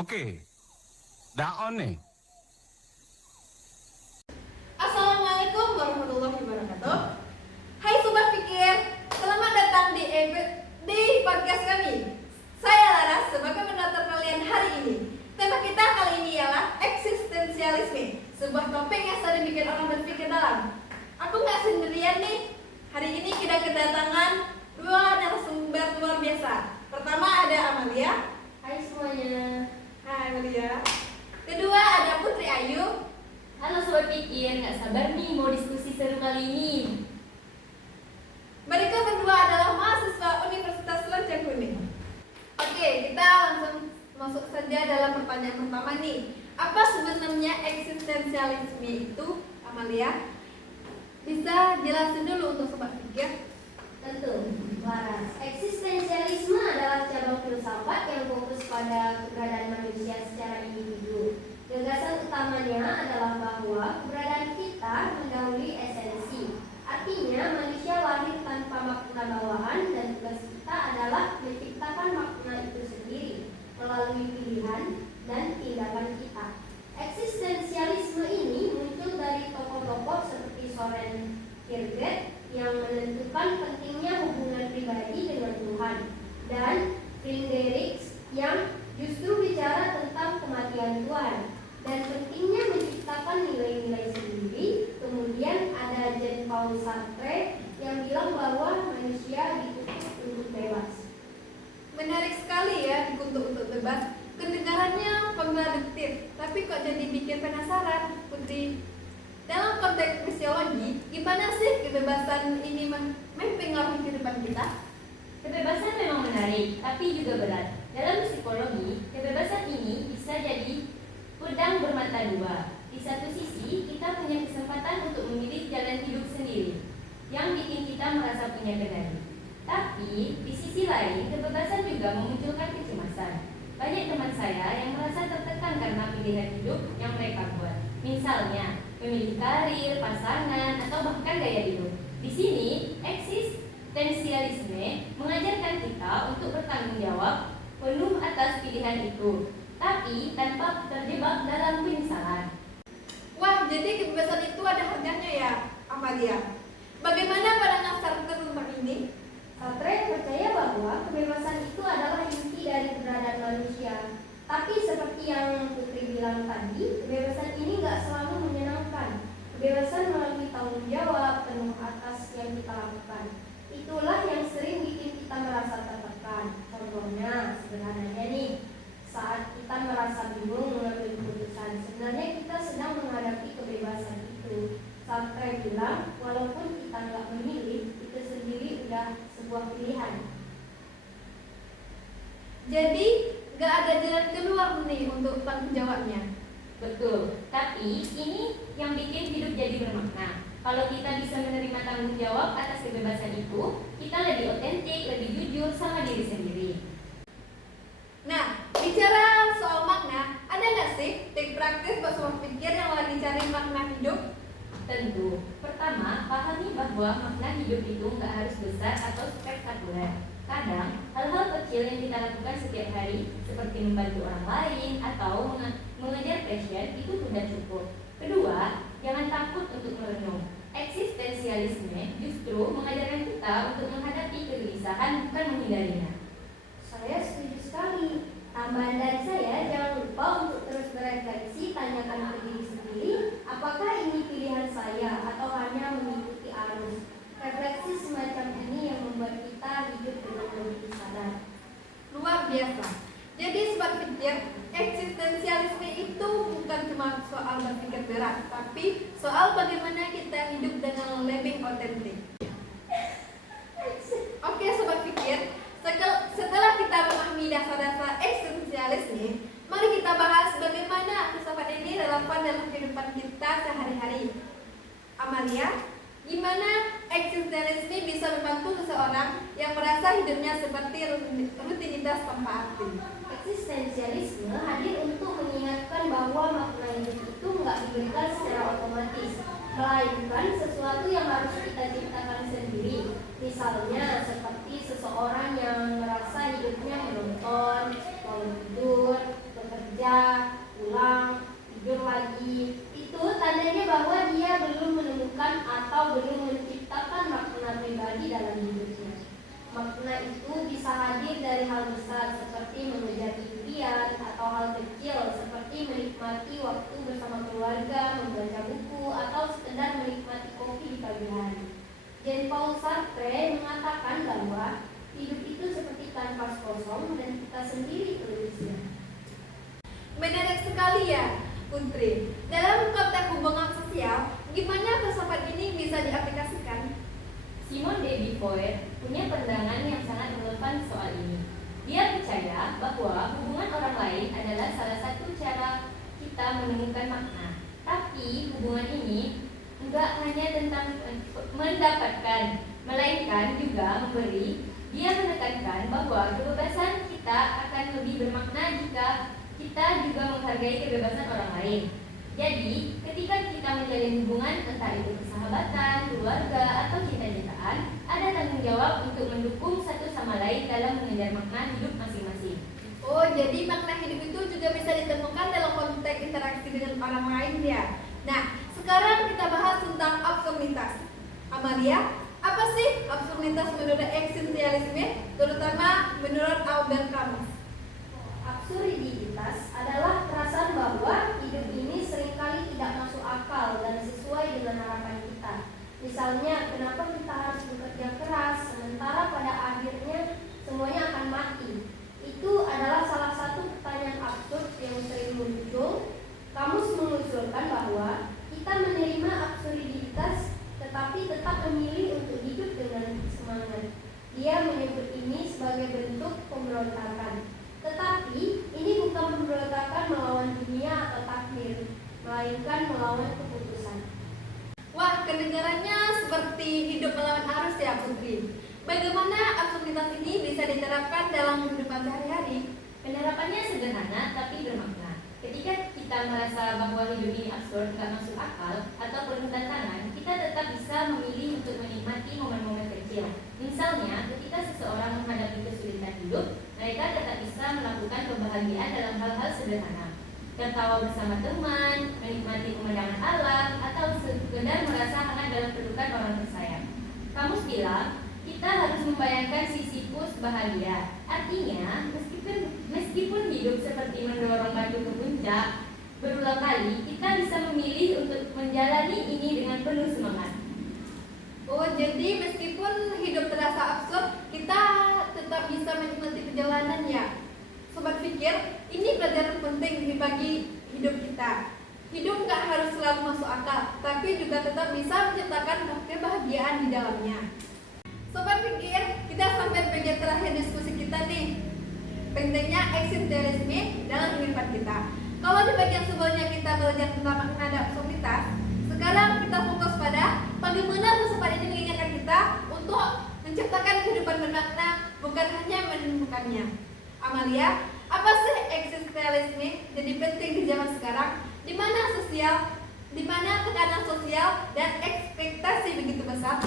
Okey. Dah on ni. Assalamualaikum warahmatullahi wabarakatuh. Hai Sobat Pikir, selamat datang di podcast kami. Saya Laras sebagai moderator kalian hari ini. Tema kita kali ini ialah eksistensialisme, sebuah topik yang sering bikin orang berpikir dalam. Aku nggak sendirian nih. Hari ini kita kedatangan dua narasumber luar biasa. Pertama ada Amalia. Hai semuanya. Hai Amalia. Kedua ada Putri Ayu. Halo Sobat Pikir, nggak sabar nih mau diskusi seru kali ini. Mereka berdua adalah mahasiswa Universitas Lancang Kuning. Oke, kita langsung masuk saja dalam pertanyaan pertama nih. Apa sebenarnya eksistensialisme itu, Amalia? Bisa jelasin dulu untuk Sobat Pikir? Tentu, Laras. Eksistensialisme adalah cabang filsafat yang fokus pada keberadaan manusia secara individu. Gagasan utamanya adalah bahwa keberadaan kita mendahului esensi. Artinya manusia lahir tanpa makna bawaan dan tugas kita adalah menciptakan makna itu sendiri melalui pilihan dan tindakan kita. Eksistensialisme ini muncul dari tokoh-tokoh seperti Soren Kierkegaard yang menentukan pentingnya hubungan pribadi dengan Tuhan, dan Friedrich yang justru bicara tentang kematian Tuhan dan pentingnya menciptakan nilai-nilai sendiri. Kemudian ada Jean-Paul Sartre yang bilang bahwa manusia dituntut untuk bebas. Menarik sekali ya, dikutuk untuk bebas. Kedengarannya kontradiktif, tapi kok jadi bikin penasaran, Putri. Dalam konteks fisiologi, gimana sih kebebasan ini mempengaruhi kehidupan kita? Kebebasan memang menarik, tapi juga berat. Dalam psikologi, kebebasan ini bisa jadi pedang bermata dua. Di satu sisi, kita punya kesempatan untuk memilih jalan hidup sendiri, yang bikin kita merasa punya kendali. Tapi, di sisi lain, kebebasan juga memunculkan kecemasan. Banyak teman saya yang merasa tertekan karena pilihan hidup yang mereka buat. Misalnya, memilih karir, pasangan, atau bahkan gaya hidup. Di sini, eksistensialisme mengajarkan kita untuk bertanggung jawab penuh atas pilihan itu, tapi tanpa terjebak dalam penyesalan. Wah, jadi kebebasan itu ada harganya ya, Amalia. Bagaimana pandangan Sartre tentang ini? Sartre percaya bahwa kebebasan itu adalah inti dari keberadaan manusia. Tapi seperti yang Putri bilang tadi, kebebasan ini nggak selalu menyenangkan. Kebebasan melalui tanggung jawab penuh atas yang kita lakukan. Itulah yang sering bikin kita merasa tertekan. Contohnya, sederhananya nih, saat kita merasa bingung mengambil keputusan, sebenarnya kita sedang menghadapi kebebasan itu. Sartre bilang, walaupun kita nggak memilih, itu sendiri udah sebuah pilihan. Jadi, gak ada jalan keluar nih untuk tanggung jawabnya. Betul, tapi ini yang bikin hidup jadi bermakna. Kalau kita bisa menerima tanggung jawab atas kebebasan itu, kita lebih otentik, lebih jujur sama diri sendiri. Nah, bicara soal makna, ada nggak sih tips praktis buat Sobat Pikir yang lagi cari makna hidup? Tentu, pertama, pahami bahwa makna hidup itu nggak harus besar atau spektakuler. Kadang, hal-hal kecil yang kita lakukan setiap hari, seperti membantu orang lain atau mengejar passion, itu sudah cukup. Kedua, jangan takut untuk merenung. Eksistensialisme justru mengajarkan kita untuk menghadapi kegelisahan, bukan menghindarinya. Saya setuju sekali. Tambahan dari saya, jangan lupa untuk terus berefleksi, tanyakan ke diri sendiri, apakah ini pilihan saya atau hanya mengikuti arus. Refleksi semacam ini yang membuat kita hidup dengan lebih sadar. Luar biasa. Jadi Sobat Pikir, eksistensialisme itu bukan cuma soal berpikir berat, tapi soal bagaimana kita hidup dengan lebih otentik. Oke Sobat Pikir, setelah kita memahami dasar-dasar eksistensialisme, mari kita bahas bagaimana filsafat ini relevan dalam kehidupan kita sehari-hari. Amalia, gimana eksistensialisme bisa membantu seseorang yang merasa hidupnya seperti rutinitas tanpa arti? Eksistensialisme hadir untuk mengingatkan bahwa makna hidup itu nggak diberikan secara otomatis, melainkan sesuatu yang harus kita ciptakan sendiri. Misalnya seperti seseorang yang merasa hidupnya menonton, mau tidur, bekerja, menikmati waktu bersama keluarga, membaca buku, atau sekedar menikmati kopi di pagi hari. Jean-Paul Sartre mengatakan bahwa hidup itu seperti kanvas kosong dan kita sendiri pelukisnya. Menarik sekali ya, Putri. Dalam konteks hubungan sosial, gimana filsafat ini bisa diaplikasikan? Simone de Beauvoir punya pandangan yang sangat relevan soal ini. Dia percaya bahwa hubungan orang lain adalah salah satu cara kita menemukan makna. Tapi hubungan ini enggak hanya tentang mendapatkan, melainkan juga memberi. Dia menekankan bahwa kebebasan kita akan lebih bermakna jika kita juga menghargai kebebasan orang lain. Jadi, ketika kita menjalin hubungan, entah itu persahabatan, keluarga, atau cinta-cintaan, ada tanggung jawab untuk mendukung satu sama lain dalam mengejar makna hidup masing-masing. Oh, jadi makna hidup itu juga bisa ditemukan dalam konteks interaksi dengan orang lain ya. Nah, sekarang kita bahas tentang absurditas. Amalia, apa sih absurditas menurut eksistensialisme, terutama menurut Albert Camus? Absurditas adalah perasaan bahwa hidup ini seringkali tidak masuk akal dan sesuai dengan harapan kita. Misalnya, kenapa kita harus bekerja keras sementara pada akhirnya semuanya akan mati? Itu adalah salah satu pertanyaan absurd yang sering muncul. Camus mengusulkan bahwa kita menerima absurditas tetapi tetap memilih untuk hidup dengan semangat. Dia menyebut ini sebagai bentuk pemberontakan. Tetapi ini bukan pemberontakan melawan dunia atau takdir, melainkan melawan keputusan. Wah, kedengarannya seperti hidup melawan arus ya, Putri. Bagaimana absurditas ini bisa diterapkan dalam kehidupan sehari-hari? Penerapannya sederhana tapi bermakna. Ketika kita merasa bahwa hidup ini absurd, gak masuk akal, atau penuh tantangan, kita tetap bisa memilih untuk menikmati momen-momen kecil. Misalnya, ketika seseorang menghadapi kesulitan hidup, mereka tetap bisa melakukan kebahagiaan dalam hal-hal sederhana. Tertawa bersama teman, menikmati pemandangan alam, atau sekedar merasa hangat dalam pelukan orang tersayang. Camus bilang, kita harus membayangkan Sisyphus bahagia. Artinya, meskipun hidup seperti mendorong batu ke puncak, berulang kali kita bisa memilih untuk menjalani ini dengan penuh semangat. Oh, jadi meskipun hidup terasa absurd, kita tetap bisa menikmati perjalanan ya. Sobat pikir, ini pelajaran penting bagi hidup kita. Hidup nggak harus selalu masuk akal, tapi juga tetap bisa menciptakan kebahagiaan di dalamnya. Sobat pikir, kita sampai bagian terakhir diskusi kita nih. Pentingnya eksistensialisme dalam kehidupan kita. Kalau di bagian sebelumnya kita belajar tentang makna dan absurditas, sekarang kita fokus pada bagaimana filsafat ini mengingatkan kita untuk menciptakan kehidupan bermakna, bukan hanya menemukannya. Amalia, apa sih eksistensialisme jadi penting di zaman sekarang, di mana tekanan sosial dan ekspektasi begitu besar?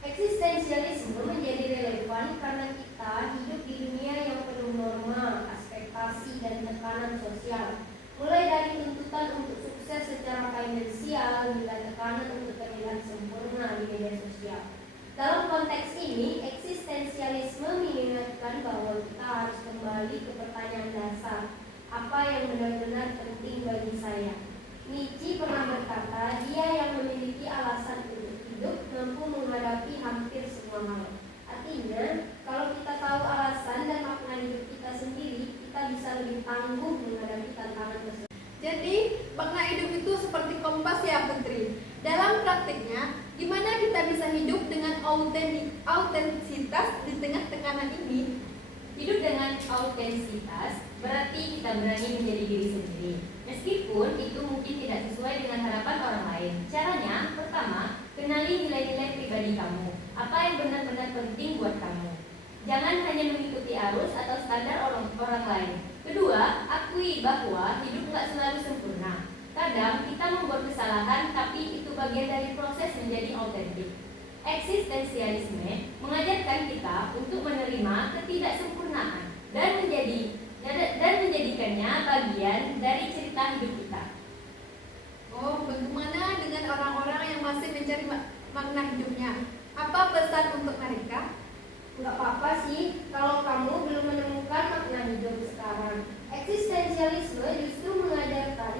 Eksistensialisme menjadi relevan karena kita hidup di dunia yang penuh norma, ekspektasi, dan tekanan sosial. Mulai dari tuntutan untuk sukses secara finansial hingga tekanan untuk terlihat sempurna di media sosial. Dalam konteks ini, eksistensialisme mengingatkan bahwa kita harus kembali ke pertanyaan dasar, apa yang benar-benar penting bagi saya. Nietzsche pernah berkata, dia yang memiliki alasan untuk hidup mampu menghadapi hampir semua hal. Artinya, kalau kita tahu alasan dan makna hidup kita sendiri, kita bisa lebih tangguh menghadapi tantangan tersebut. Jadi, makna hidup itu seperti kompas ya, Putri. Dalam praktiknya, gimana kita bisa hidup dengan autentisitas di tengah tekanan ini? Hidup dengan autentisitas berarti kita berani menjadi diri sendiri, meskipun itu mungkin tidak sesuai dengan harapan orang lain. Caranya, pertama, kenali nilai-nilai pribadi kamu. Apa yang benar-benar penting buat kamu. Jangan hanya mengikuti arus atau standar orang lain. Kedua, akui bahwa hidup nggak selalu sempurna. Kadang kita membuat kesalahan, tapi itu bagian dari proses menjadi autentik. Eksistensialisme mengajarkan kita untuk menerima ketidaksempurnaan dan menjadikannya bagian dari cerita hidup kita. Oh, bagaimana dengan orang-orang yang masih mencari makna hidupnya? Apa pesan untuk mereka? Nggak apa-apa sih kalau kamu belum menemukan makna hidup sekarang. Eksistensialisme justru mengajarkan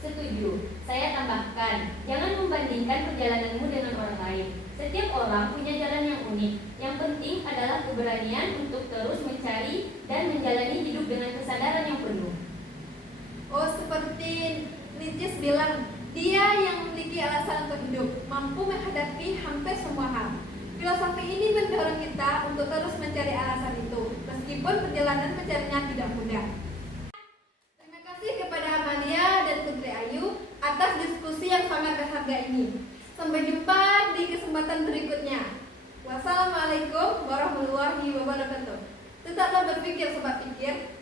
Setuju. Saya tambahkan, jangan membandingkan perjalananmu dengan orang lain. Setiap orang punya jalan yang unik. Yang penting adalah keberanian untuk terus mencari dan menjalani hidup dengan kesadaran yang penuh. Oh, seperti Nietzsche bilang, dia yang memiliki alasan untuk hidup, mampu menghadapi hampir semua hal. Filosofi ini mendorong kita untuk terus mencari alasan itu, meskipun perjalanan mencarinya tidak mudah. Terima kasih kepada Amalia dan Putri Ayu atas diskusi yang sangat berharga ini. Sampai jumpa di kesempatan berikutnya. Wassalamualaikum warahmatullahi wabarakatuh. Tetaplah berpikir sobat pikir.